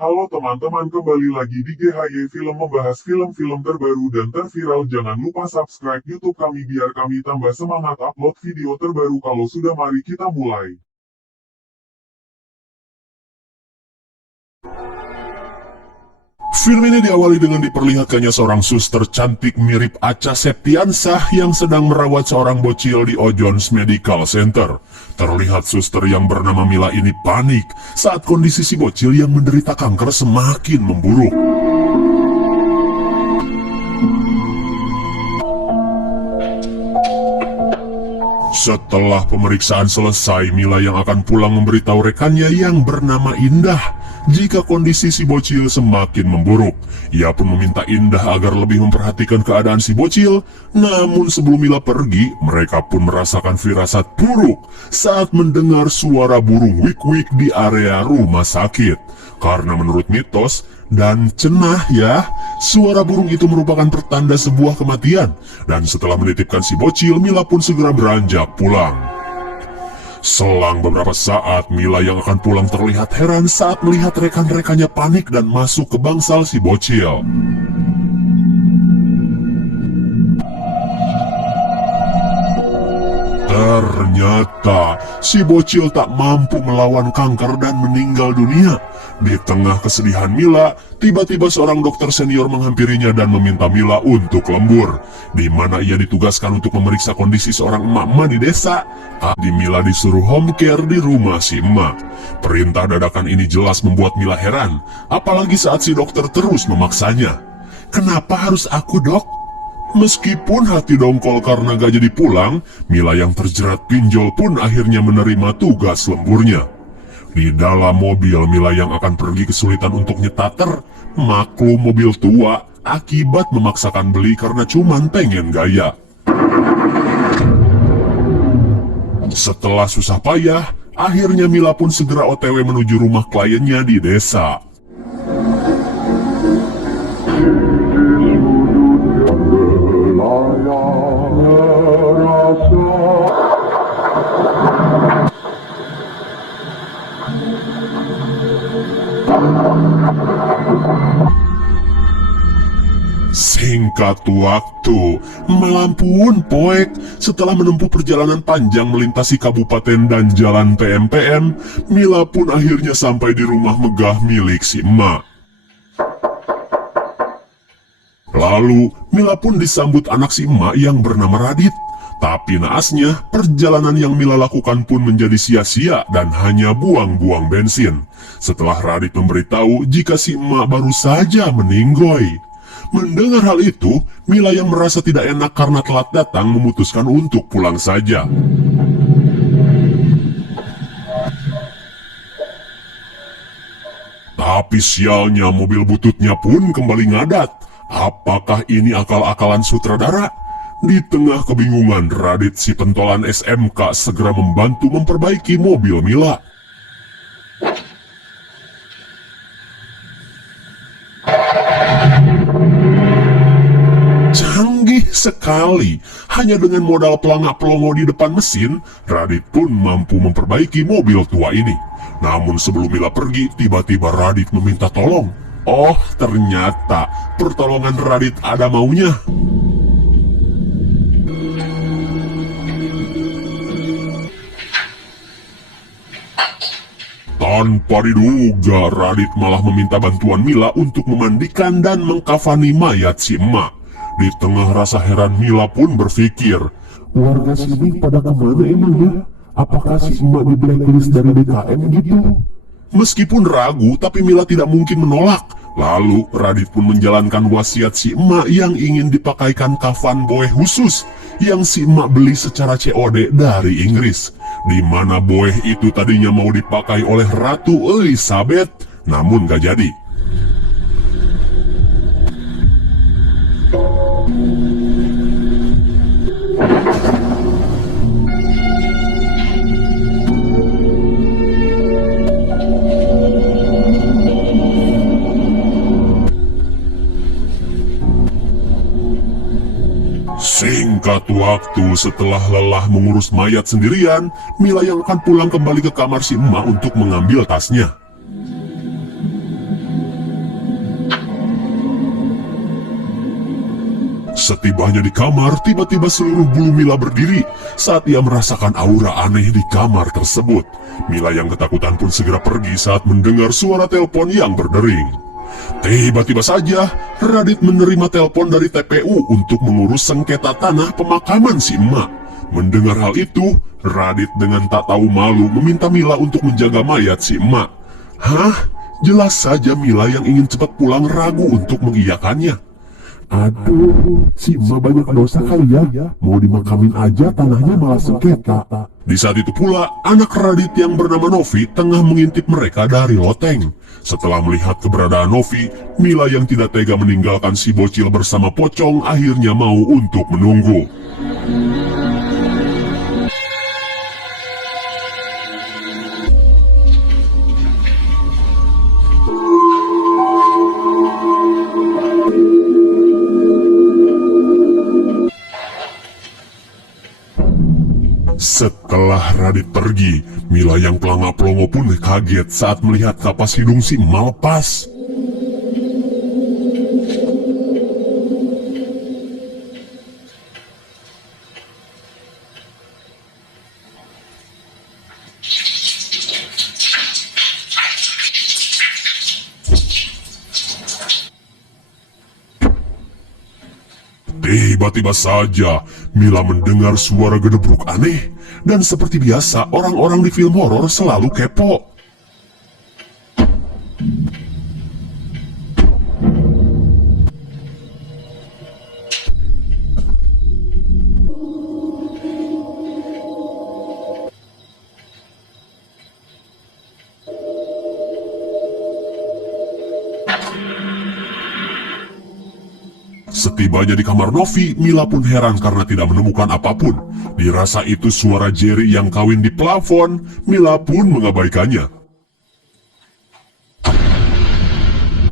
Halo teman-teman, kembali lagi di GHY Film membahas film-film terbaru dan terviral. Jangan lupa subscribe YouTube kami biar kami tambah semangat upload video terbaru. Kalau sudah, mari kita mulai. Film ini diawali dengan diperlihatkannya seorang suster cantik mirip Acha Septiansah yang sedang merawat seorang bocil di Ojon's Medical Center. Terlihat suster yang bernama Mila ini panik saat kondisi si bocil yang menderita kanker semakin memburuk. Setelah pemeriksaan selesai, Mila yang akan pulang memberitahu rekannya yang bernama Indah jika kondisi si bocil semakin memburuk. Ia pun meminta Indah agar lebih memperhatikan keadaan si bocil. Namun sebelum Mila pergi, mereka pun merasakan firasat buruk saat mendengar suara burung wik-wik di area rumah sakit. Karena menurut mitos dan cenah ya, suara burung itu merupakan pertanda sebuah kematian. Dan setelah menitipkan si bocil, Mila pun segera beranjak pulang. Selang beberapa saat, Mila yang akan pulang terlihat heran saat melihat rekan-rekannya panik dan masuk ke bangsal si bocil. Ternyata si bocil tak mampu melawan kanker dan meninggal dunia. Di tengah kesedihan Mila, tiba-tiba seorang dokter senior menghampirinya dan meminta Mila untuk lembur, di mana ia ditugaskan untuk memeriksa kondisi seorang emak-emak di desa. Di Mila disuruh home care di rumah si emak. Perintah dadakan ini jelas membuat Mila heran, apalagi saat si dokter terus memaksanya. "Kenapa harus aku, dok?" Meskipun hati dongkol karena gak jadi pulang, Mila yang terjerat pinjol pun akhirnya menerima tugas lemburnya. Di dalam mobil, Mila yang akan pergi kesulitan untuk nyetater. Maklum mobil tua, akibat memaksakan beli karena cuman pengen gaya. Setelah susah payah, akhirnya Mila pun segera OTW menuju rumah kliennya di desa. Singkat waktu, malam pun poek. Setelah menempuh perjalanan panjang melintasi kabupaten dan jalan PMPM, Mila pun akhirnya sampai di rumah megah milik si emak. Lalu, Mila pun disambut anak si emak yang bernama Radit. Tapi naasnya, perjalanan yang Mila lakukan pun menjadi sia-sia dan hanya buang-buang bensin. Setelah Radit memberitahu jika si emak baru saja meninggoy. Mendengar hal itu, Mila yang merasa tidak enak karena telat datang memutuskan untuk pulang saja. Tapi sialnya mobil bututnya pun kembali ngadat. Apakah ini akal-akalan sutradara? Di tengah kebingungan, Radit si pentolan SMK segera membantu memperbaiki mobil Mila. Canggih sekali, hanya dengan modal pelangak-pelongo di depan mesin, Radit pun mampu memperbaiki mobil tua ini. Namun sebelum Mila pergi, tiba-tiba Radit meminta tolong. Oh, ternyata pertolongan Radit ada maunya. Tanpa diduga, Radit malah meminta bantuan Mila untuk memandikan dan mengkafani mayat si emak. Di tengah rasa heran, Mila pun berpikir, warga sini pada kemana emangnya? Apakah si emak di blacklist dari DKM gitu? Meskipun ragu, tapi Mila tidak mungkin menolak. Lalu, Radit pun menjalankan wasiat si emak yang ingin dipakaikan kafan boeh khusus yang si emak beli secara COD dari Inggris. Di mana boeh itu tadinya mau dipakai oleh Ratu Elizabeth, namun gak jadi. Singkat waktu, setelah lelah mengurus mayat sendirian, Mila yang akan pulang kembali ke kamar si emak untuk mengambil tasnya. Setibanya di kamar, tiba-tiba seluruh bulu Mila berdiri saat ia merasakan aura aneh di kamar tersebut. Mila yang ketakutan pun segera pergi saat mendengar suara telepon yang berdering. Tiba-tiba saja, Radit menerima telepon dari TPU untuk mengurus sengketa tanah pemakaman si emak. Mendengar hal itu, Radit dengan tak tahu malu meminta Mila untuk menjaga mayat si emak. Hah? Jelas saja Mila yang ingin cepat pulang ragu untuk mengiyakannya. Aduh, si emak banyak dosa kali ya. Mau dimakamin aja tanahnya malah sengketa. Di saat itu pula, anak Radit yang bernama Novi tengah mengintip mereka dari loteng. Setelah melihat keberadaan Novi, Mila yang tidak tega meninggalkan si bocil bersama Pocong akhirnya mau untuk menunggu. Setelah Radit pergi, Mila yang pelanga-pelongo pun kaget saat melihat kapas hidung si emak lepas. Tiba-tiba saja, Mila mendengar suara gedebruk aneh, dan seperti biasa orang-orang di film horor selalu kepo. Setibanya di kamar Novi, Mila pun heran karena tidak menemukan apapun. Dirasa itu suara Jerry yang kawin di plafon, Mila pun mengabaikannya.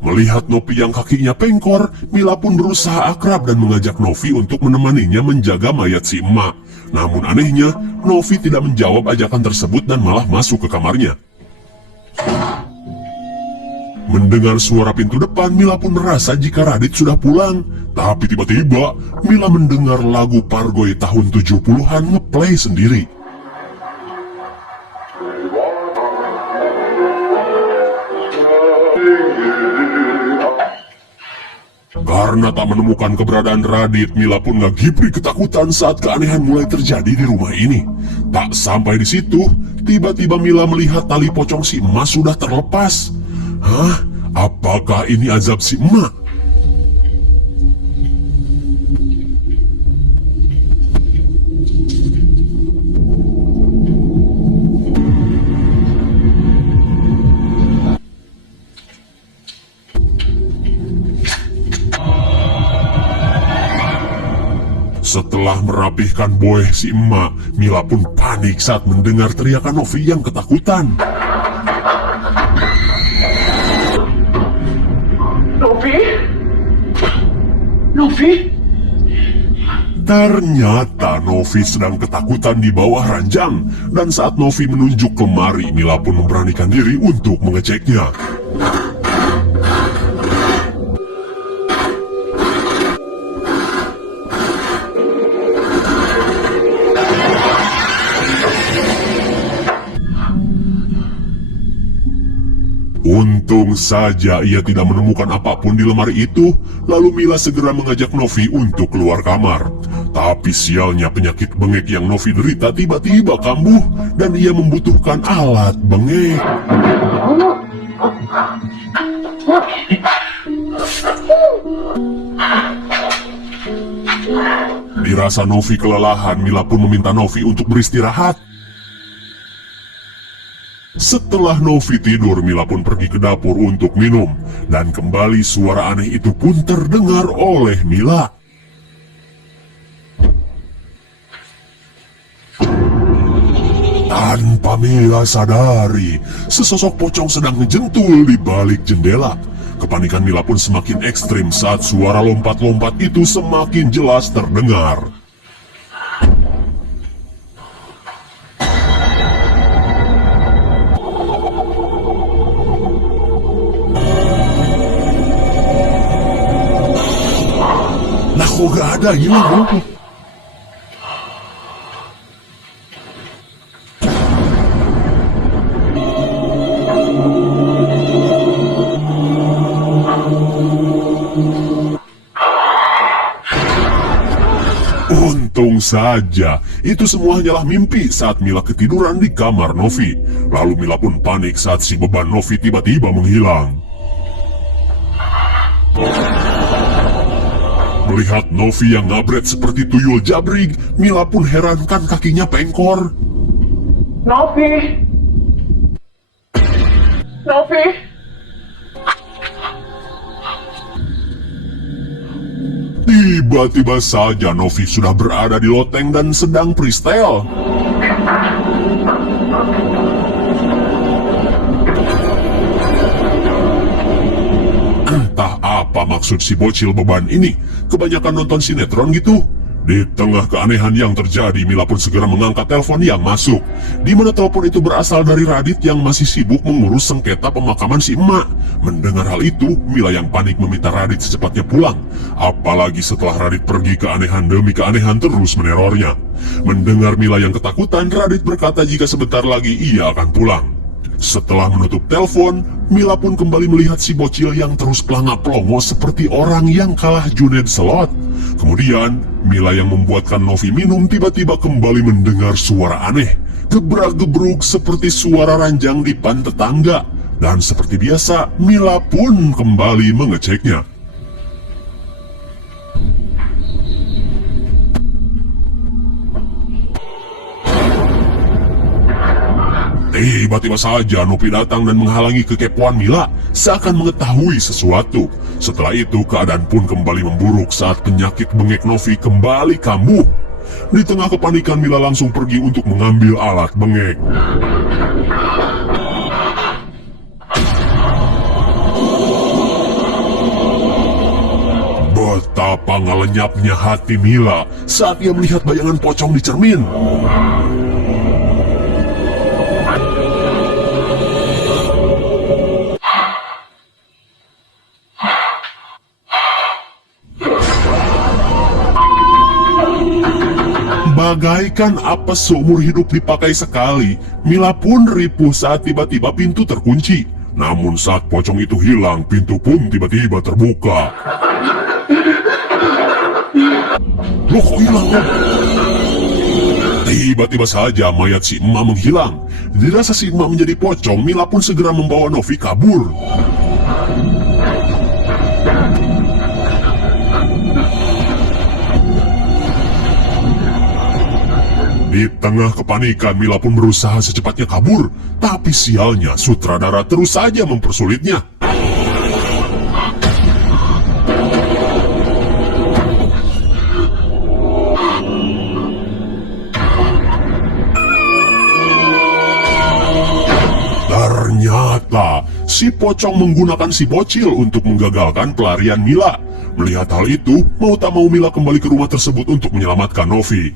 Melihat Novi yang kakinya pengkor, Mila pun berusaha akrab dan mengajak Novi untuk menemaninya menjaga mayat si emak. Namun anehnya, Novi tidak menjawab ajakan tersebut dan malah masuk ke kamarnya. Mendengar suara pintu depan, Mila pun merasa jika Radit sudah pulang. Tapi tiba-tiba, Mila mendengar lagu Pargoy tahun 70-an ngeplay sendiri. Karena tak menemukan keberadaan Radit, Mila pun ngagipri ketakutan saat keanehan mulai terjadi di rumah ini. Tak sampai di situ, tiba-tiba Mila melihat tali pocong si emak sudah terlepas. Hah? Apakah ini azab si emak? Setelah merapihkan boeh si emak, Mila pun panik saat mendengar teriakan Novi yang ketakutan. Novi? Ternyata Novi sedang ketakutan di bawah ranjang, dan saat Novi menunjuk lemari, Mila pun memberanikan diri untuk mengeceknya. Untung saja ia tidak menemukan apapun di lemari itu, lalu Mila segera mengajak Novi untuk keluar kamar. Tapi sialnya penyakit bengek yang Novi derita tiba-tiba kambuh, dan ia membutuhkan alat bengek. Dirasa Novi kelelahan, Mila pun meminta Novi untuk beristirahat. Setelah Novi tidur, Mila pun pergi ke dapur untuk minum, dan kembali suara aneh itu pun terdengar oleh Mila. Tanpa Mila sadari, sesosok pocong sedang ngejentul di balik jendela. Kepanikan Mila pun semakin ekstrim saat suara lompat-lompat itu semakin jelas terdengar. Kok gak ada, hilang? Untung saja, itu semua hanyalah mimpi saat Mila ketiduran di kamar Novi. Lalu Mila pun panik saat si beban Novi tiba-tiba menghilang. Melihat Novi yang ngabret seperti tuyul jabrig, Mila pun heran kan kakinya pengkor. Novi! Novi! Tiba-tiba saja Novi sudah berada di loteng dan sedang freestyle. Entah apa maksud si bocil beban ini. Kebanyakan nonton sinetron gitu. Di tengah keanehan yang terjadi, Mila pun segera mengangkat telepon yang masuk. Di mana telepon itu berasal dari Radit yang masih sibuk mengurus sengketa pemakaman si emak. Mendengar hal itu, Mila yang panik meminta Radit secepatnya pulang. Apalagi setelah Radit pergi keanehan demi keanehan terus menerornya. Mendengar Mila yang ketakutan, Radit berkata jika sebentar lagi ia akan pulang. Setelah menutup telepon, Mila pun kembali melihat si bocil yang terus pelangap-pelongo seperti orang yang kalah Junaid Slot. Kemudian, Mila yang membuatkan Novi minum tiba-tiba kembali mendengar suara aneh. Gebrak-gebruk seperti suara ranjang di depan tetangga. Dan seperti biasa, Mila pun kembali mengeceknya. Tiba-tiba saja Novi datang dan menghalangi kekepoan Mila, seakan mengetahui sesuatu. Setelah itu keadaan pun kembali memburuk saat penyakit bengek Novi kembali kambuh. Di tengah kepanikan Mila langsung pergi untuk mengambil alat bengek. Betapa ngelenyapnya hati Mila saat ia melihat bayangan pocong di cermin. Bagaikan apes seumur hidup dipakai sekali, Mila pun ripuh saat tiba-tiba pintu terkunci. Namun saat pocong itu hilang, pintu pun tiba-tiba terbuka. Loh, kok hilang? Tiba-tiba saja mayat si emak menghilang. Dirasa si emak menjadi pocong, Mila pun segera membawa Novi kabur. Di tengah kepanikan, Mila pun berusaha secepatnya kabur. Tapi sialnya, sutradara terus saja mempersulitnya. Ternyata, si pocong menggunakan si bocil untuk menggagalkan pelarian Mila. Melihat hal itu, mau tak mau Mila kembali ke rumah tersebut untuk menyelamatkan Novi.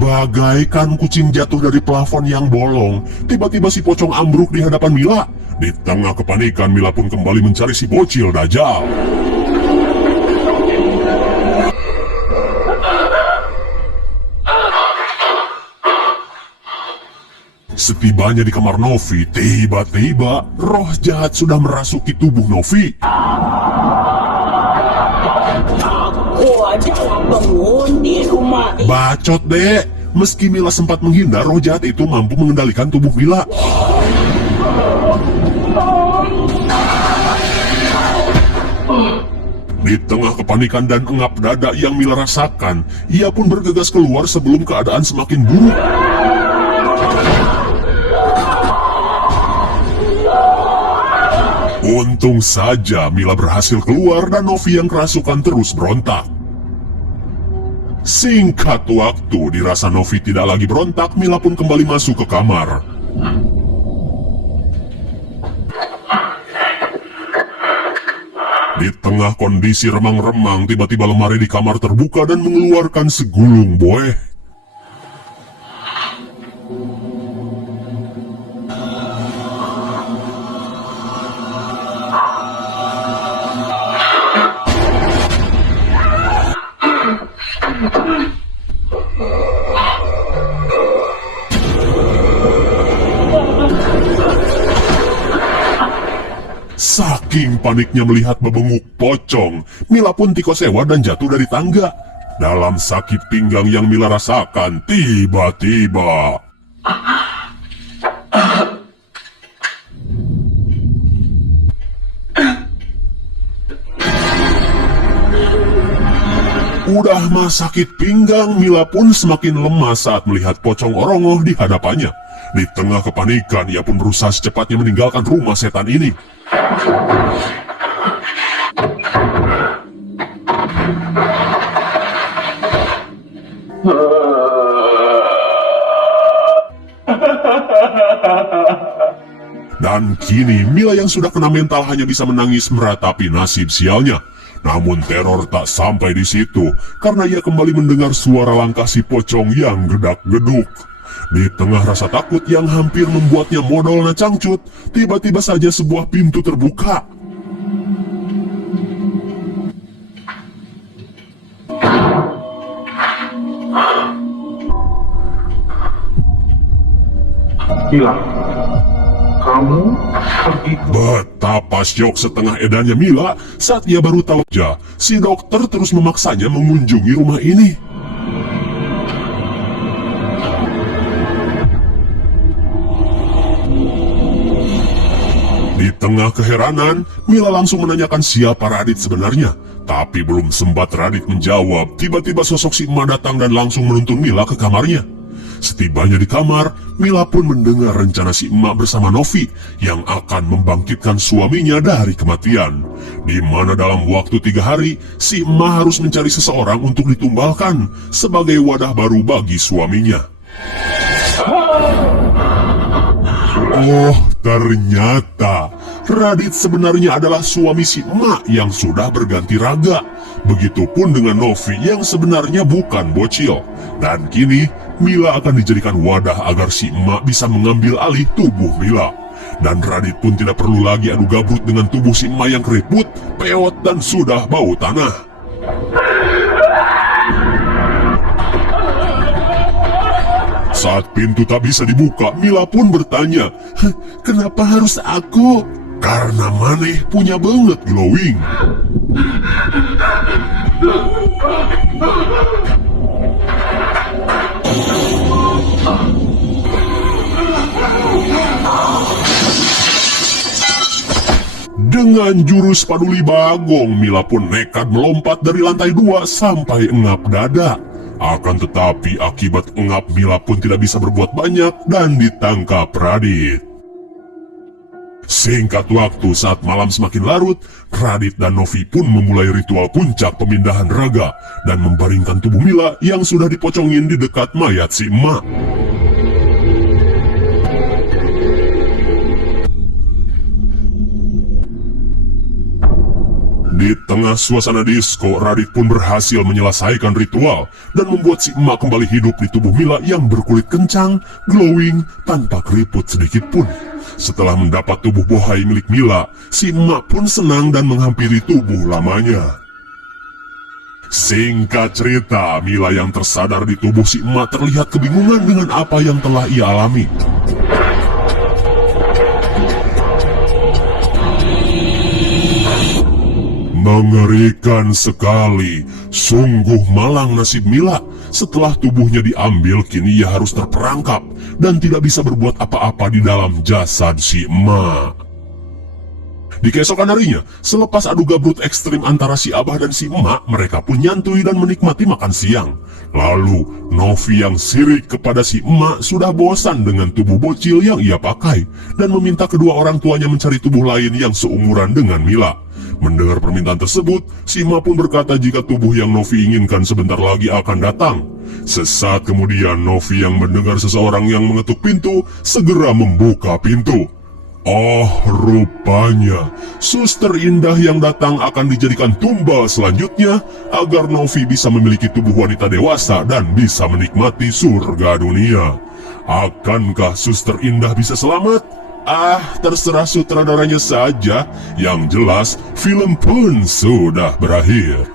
Bagaikan kucing jatuh dari plafon yang bolong, tiba-tiba si pocong ambruk di hadapan Mila. Di tengah kepanikan, Mila pun kembali mencari si bocil Dajjal. Setibanya di kamar Novi, tiba-tiba roh jahat sudah merasuki tubuh Novi. Aku adalah penghuni rumah ini. Bacot, Dek. Meski Mila sempat menghindar, roh jahat itu mampu mengendalikan tubuh Mila. Di tengah kepanikan dan engap dada yang Mila rasakan, ia pun bergegas keluar sebelum keadaan semakin buruk. Untung saja Mila berhasil keluar dan Novi yang kerasukan terus berontak. Singkat waktu, dirasa Novi tidak lagi berontak, Mila pun kembali masuk ke kamar. Di tengah kondisi remang-remang, tiba-tiba lemari di kamar terbuka dan mengeluarkan segulung buih. Saking paniknya melihat bebenguk pocong, Mila pun tikosewa dan jatuh dari tangga. Dalam sakit pinggang yang Mila rasakan, tiba-tiba udah mah sakit pinggang, Mila pun semakin lemas saat melihat pocong Orongoh di hadapannya. Di tengah kepanikan, ia pun berusaha secepatnya meninggalkan rumah setan ini. Dan kini Mila yang sudah kena mental hanya bisa menangis meratapi nasib sialnya. Namun teror tak sampai di situ, karena ia kembali mendengar suara langkah si pocong yang gedak-geduk. Di tengah rasa takut yang hampir membuatnya modalnya cangcut, tiba-tiba saja sebuah pintu terbuka. Hilang. Kamu pergi. Betapa syok setengah edannya Mila saat ia baru tahu aja si dokter terus memaksanya mengunjungi rumah ini. Di tengah keheranan, Mila langsung menanyakan siapa Radit sebenarnya. Tapi belum sempat Radit menjawab, tiba-tiba sosok si emak datang dan langsung menuntun Mila ke kamarnya. Setibanya di kamar, Mila pun mendengar rencana si emak bersama Novi yang akan membangkitkan suaminya dari kematian. Di mana dalam waktu 3 hari, si emak harus mencari seseorang untuk ditumbalkan sebagai wadah baru bagi suaminya. Oh, ternyata Radit sebenarnya adalah suami si emak yang sudah berganti raga. Begitupun dengan Novi yang sebenarnya bukan bocil. Dan kini Mila akan dijadikan wadah agar si emak bisa mengambil alih tubuh Mila. Dan Radit pun tidak perlu lagi adu gabrut dengan tubuh si emak yang keriput, peot, dan sudah bau tanah. Saat pintu tak bisa dibuka, Mila pun bertanya, "Kenapa harus aku?" Karena maneh punya banget glowing. Dengan jurus paduli bagong, Mila pun nekat melompat dari lantai 2 sampai engap dada. Akan tetapi akibat engap, Mila pun tidak bisa berbuat banyak dan ditangkap Radit. Singkat waktu, saat malam semakin larut, Radit dan Novi pun memulai ritual puncak pemindahan raga dan membaringkan tubuh Mila yang sudah dipocongin di dekat mayat si emak. Di tengah suasana disko, Radit pun berhasil menyelesaikan ritual dan membuat si emak kembali hidup di tubuh Mila yang berkulit kencang, glowing, tanpa keriput sedikit pun. Setelah mendapat tubuh bohai milik Mila, si emak pun senang dan menghampiri tubuh lamanya. Singkat cerita, Mila yang tersadar di tubuh si emak terlihat kebingungan dengan apa yang telah ia alami. Mengerikan sekali, sungguh malang nasib Mila. Setelah tubuhnya diambil, kini ia harus terperangkap dan tidak bisa berbuat apa-apa di dalam jasad si emak. Di keesokan harinya, selepas adu gabrut ekstrim antara si abah dan si emak, mereka pun nyantui dan menikmati makan siang. Lalu, Novi yang sirik kepada si emak sudah bosan dengan tubuh bocil yang ia pakai dan meminta kedua orang tuanya mencari tubuh lain yang seumuran dengan Mila. Mendengar permintaan tersebut, si emak pun berkata jika tubuh yang Novi inginkan sebentar lagi akan datang. Sesaat kemudian, Novi yang mendengar seseorang yang mengetuk pintu segera membuka pintu. Oh, rupanya suster indah yang datang akan dijadikan tumbal selanjutnya agar Novi bisa memiliki tubuh wanita dewasa dan bisa menikmati surga dunia. Akankah suster indah bisa selamat? Ah, terserah sutradaranya saja. Yang jelas, film pun sudah berakhir.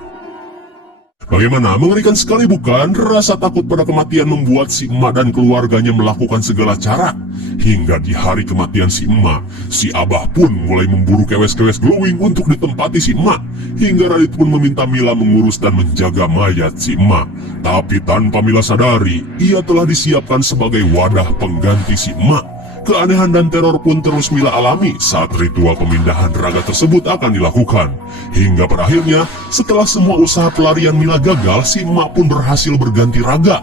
Bagaimana, mengerikan sekali bukan? Rasa takut pada kematian membuat si emak dan keluarganya melakukan segala cara. Hingga di hari kematian si emak, si abah pun mulai memburu kewes-kewes glowing untuk ditempati si emak. Hingga Radit pun meminta Mila mengurus dan menjaga mayat si emak. Tapi tanpa Mila sadari, ia telah disiapkan sebagai wadah pengganti si emak. Keanehan dan teror pun terus Mila alami saat ritual pemindahan raga tersebut akan dilakukan. Hingga pada akhirnya, setelah semua usaha pelarian Mila gagal, si emak pun berhasil berganti raga.